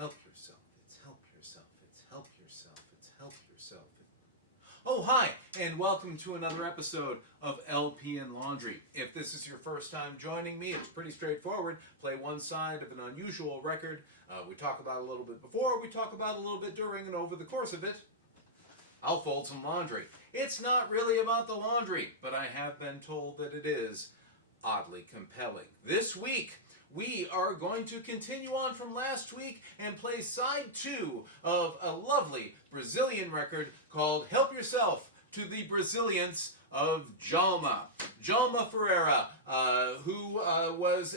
help yourself. It's help yourself. It's help yourself. It's help yourself. Oh, hi, and welcome to another episode of LP and Laundry. If this is your first time joining me, it's pretty straightforward. Play one side of an unusual record. We talk about it a little bit before, we talk about it a little bit during, and over the course of it, I'll fold some laundry. It's not really about the laundry, but I have been told that it is oddly compelling. This week, we are going to continue on from last week and play side 2 of a lovely Brazilian record called Help Yourself to the Braziliance of Djalma. Djalma Ferreira, who was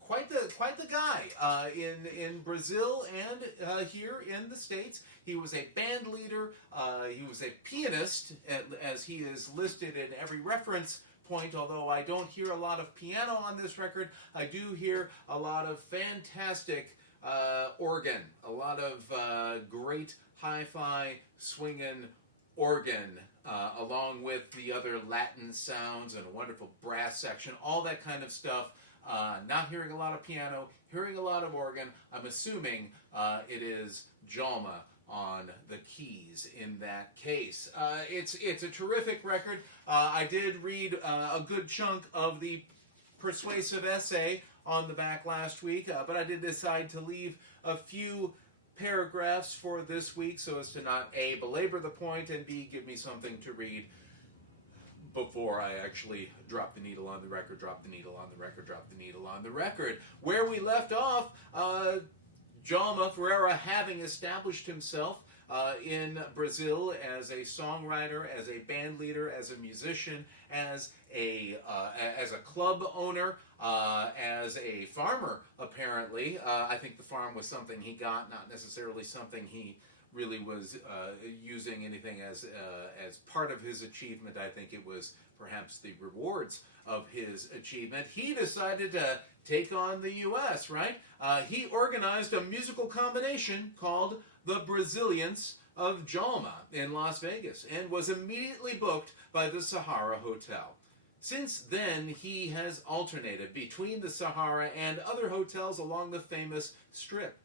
quite the guy in Brazil and here in the States. He was a band leader. He was a pianist, as he is listed in every reference point, although I don't hear a lot of piano on this record. I do hear a lot of fantastic organ, a lot of great hi-fi swinging organ, along with the other Latin sounds and a wonderful brass section, all that kind of stuff. Not hearing a lot of piano, hearing a lot of organ. I'm assuming it is Djalma on the keys in that case. It's a terrific record. I did read a good chunk of the persuasive essay on the back last week, but I did decide to leave a few paragraphs for this week so as to not A, belabor the point, and B, give me something to read before I actually drop the needle on the record, drop the needle on the record, drop the needle on the record. Where we left off, Djalma Ferreira, having established himself in Brazil as a songwriter, as a band leader, as a musician, as a club owner, as a farmer, apparently. I think the farm was something he got, not necessarily something he really was using anything as part of his achievement. I think it was perhaps the rewards of his achievement. He decided to take on the U.S., right? He organized a musical combination called the Braziliance of Djalma in Las Vegas and was immediately booked by the Sahara Hotel. Since then, he has alternated between the Sahara and other hotels along the famous Strip.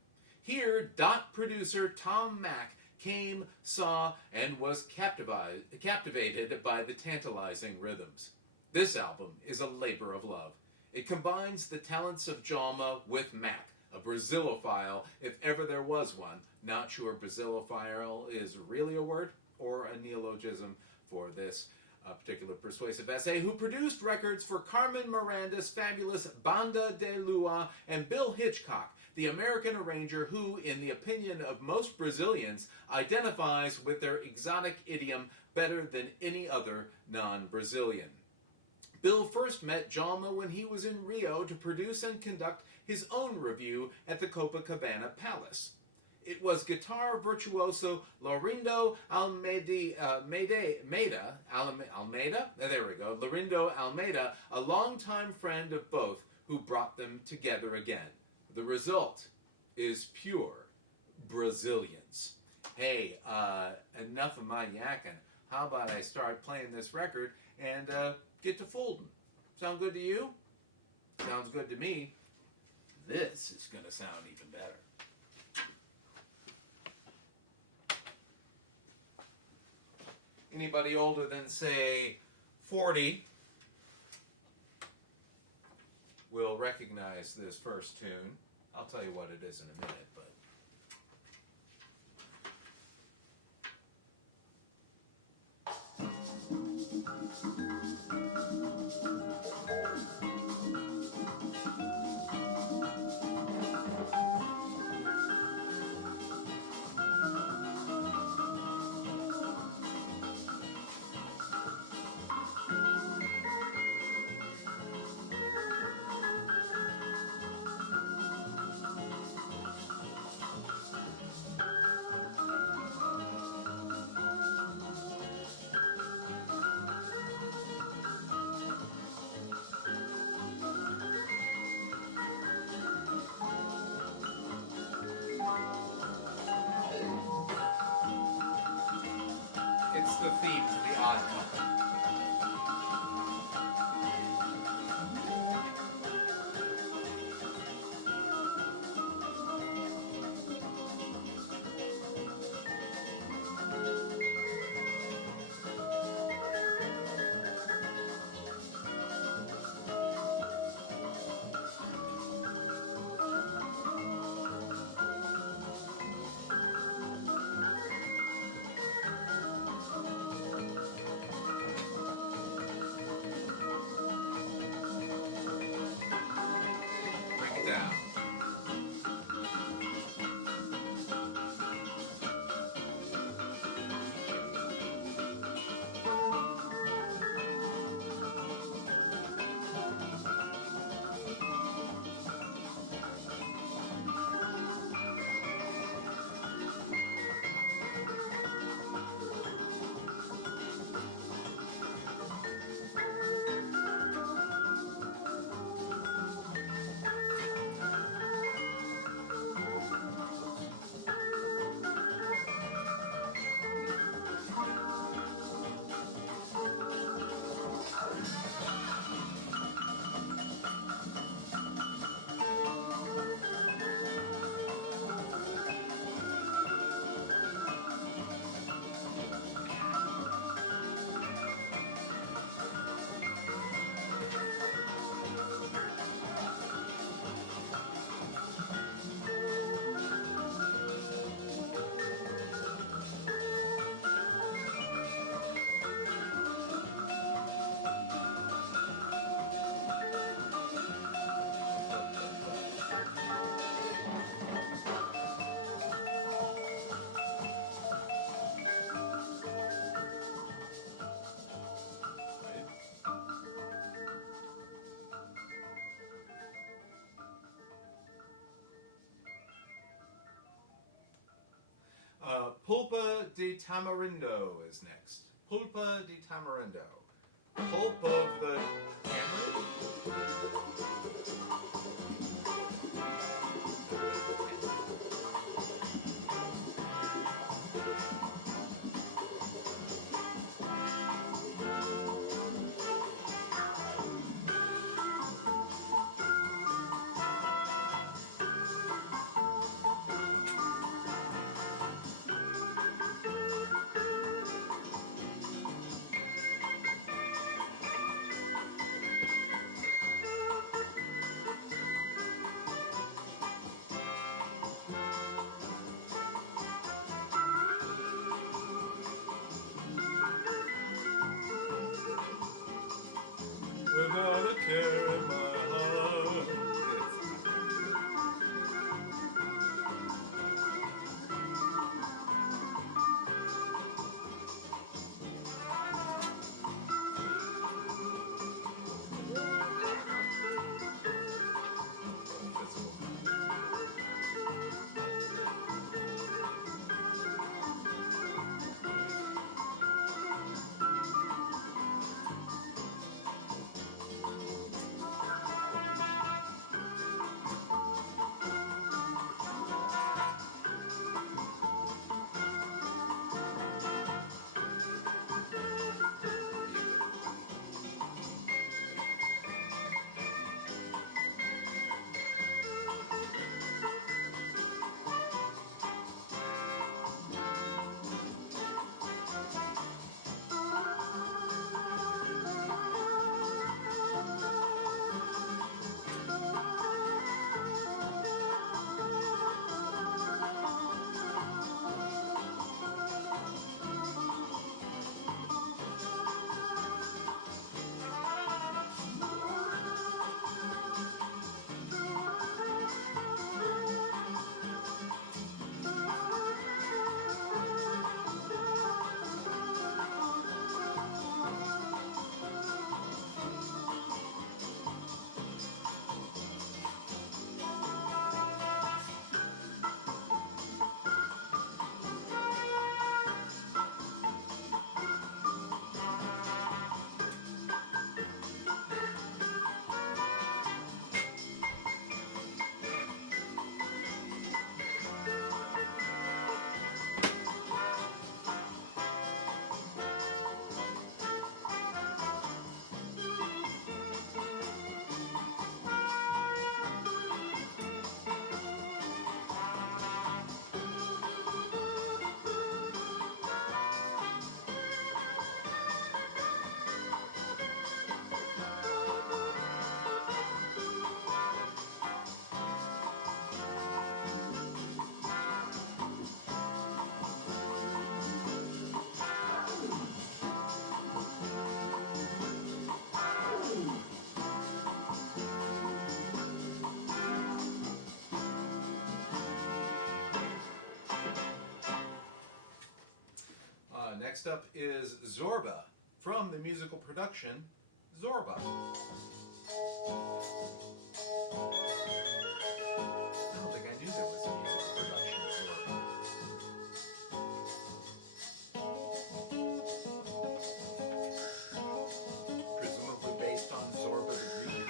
Here, dot producer Tom Mack came, saw, and was captivated by the tantalizing rhythms. This album is a labor of love. It combines the talents of Djalma with Mack, a Brazilophile, if ever there was one. Not sure Brazilophile is really a word or a neologism for this particular persuasive essay, who produced records for Carmen Miranda's fabulous Banda de Lua and Bill Hitchcock, the American arranger who, in the opinion of most Brazilians, identifies with their exotic idiom better than any other non-Brazilian. Bill first met Djalma when he was in Rio to produce and conduct his own revue at the Copacabana Palace. It was guitar virtuoso Lorindo Almeida, Lorindo Almeida, a longtime friend of both, who brought them together again. The result is pure Braziliance. Hey, enough of my yakking. How about I start playing this record and get to folding? Sound good to you? Sounds good to me. This is going to sound even better. Anybody older than, say, 40 will recognize this first tune. I'll tell you what it is in a minute, but de tamarindo is next. Pulpa de tamarindo. Pulp of the tamarind? Without a care in my heart. Next up is Zorba from the musical production Zorba. I don't think I knew there was a musical production Zorba. Presumably based on Zorba the Greek.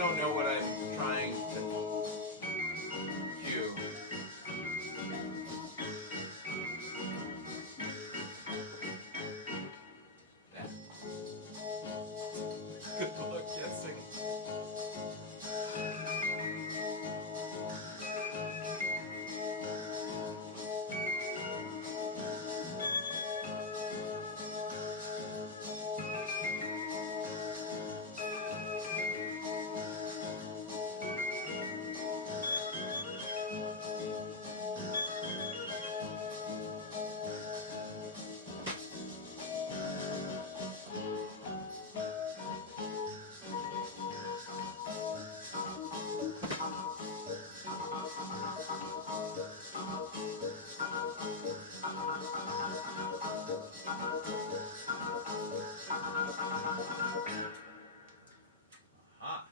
don't know what I'm trying to cue. Yeah. Good luck guessing.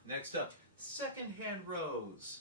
Next up, second-hand rose.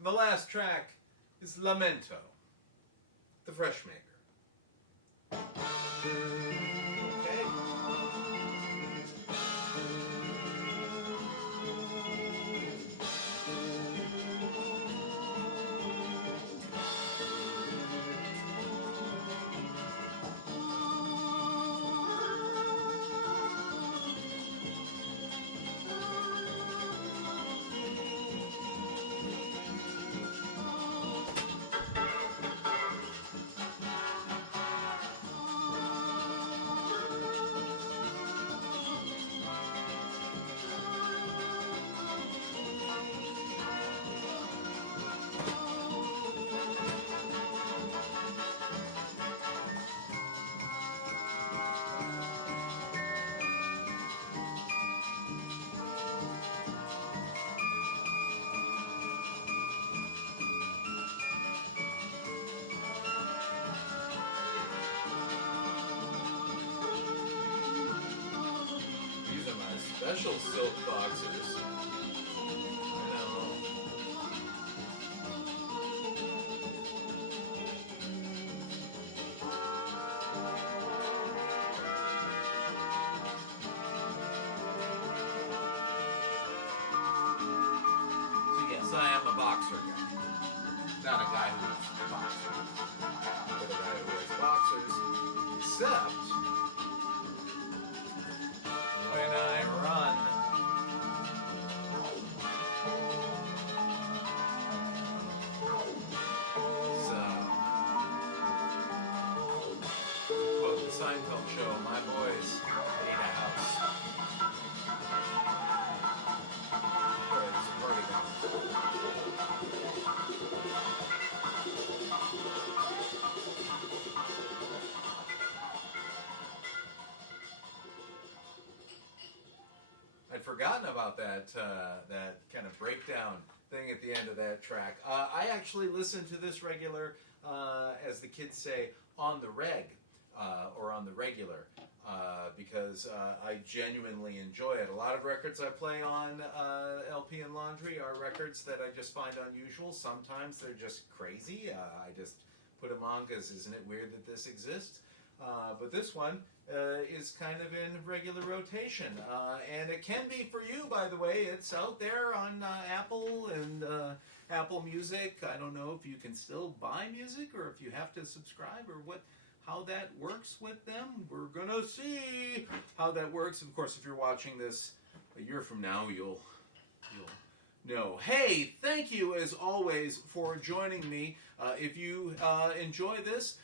The last track is Lamento, the Fresh Maker. Okay. Special silk boxes. I know. except when I run. So, to quote the Seinfeld show, my boys need a house. Sorry, there's a party going. I'd forgotten about that that kind of breakdown thing at the end of that track. I actually listen to this regular, as the kids say, on the reg, or on the regular, because I genuinely enjoy it. A lot of records I play on LP and Laundry are records that I just find unusual. Sometimes they're just crazy. I just put them on because isn't it weird that this exists? But this one is kind of in regular rotation. And it can be for you, by the way. It's out there on Apple and Apple Music. I don't know if you can still buy music or if you have to subscribe or how that works with them. We're going to see how that works. Of course, if you're watching this a year from now, you'll know. Hey, thank you as always for joining me. If you enjoy this,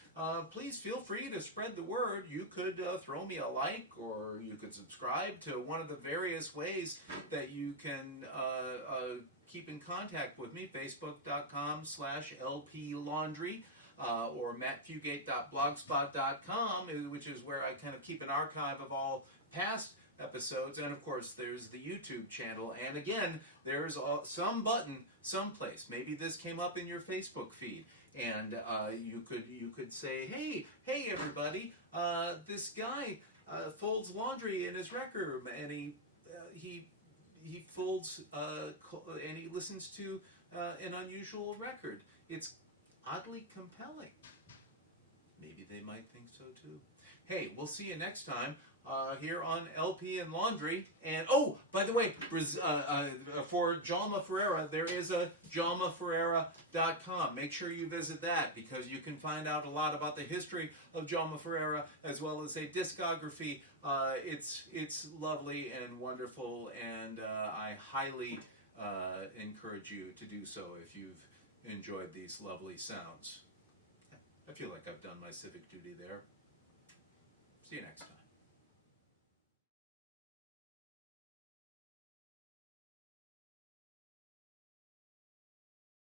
please feel free to spread the word. You could throw me a like, or you could subscribe to one of the various ways that you can keep in contact with me. Facebook.com/LPLaundry, or mattfugate.blogspot.com, which is where I kind of keep an archive of all past episodes. And of course, there's the YouTube channel. And again, there's some button someplace. Maybe this came up in your Facebook feed. And you could say, hey everybody, this guy folds laundry in his rec room, and he folds and he listens to an unusual record. It's oddly compelling. Maybe they might think so too. Hey, we'll see you next time here on LP and Laundry. And oh, by the way, for Djalma Ferreira, there is a djalmaferreira.com. Make sure you visit that, because you can find out a lot about the history of Djalma Ferreira, as well as a discography. It's lovely and wonderful, and I highly encourage you to do so if you've enjoyed these lovely sounds. I feel like I've done my civic duty there. See you next time.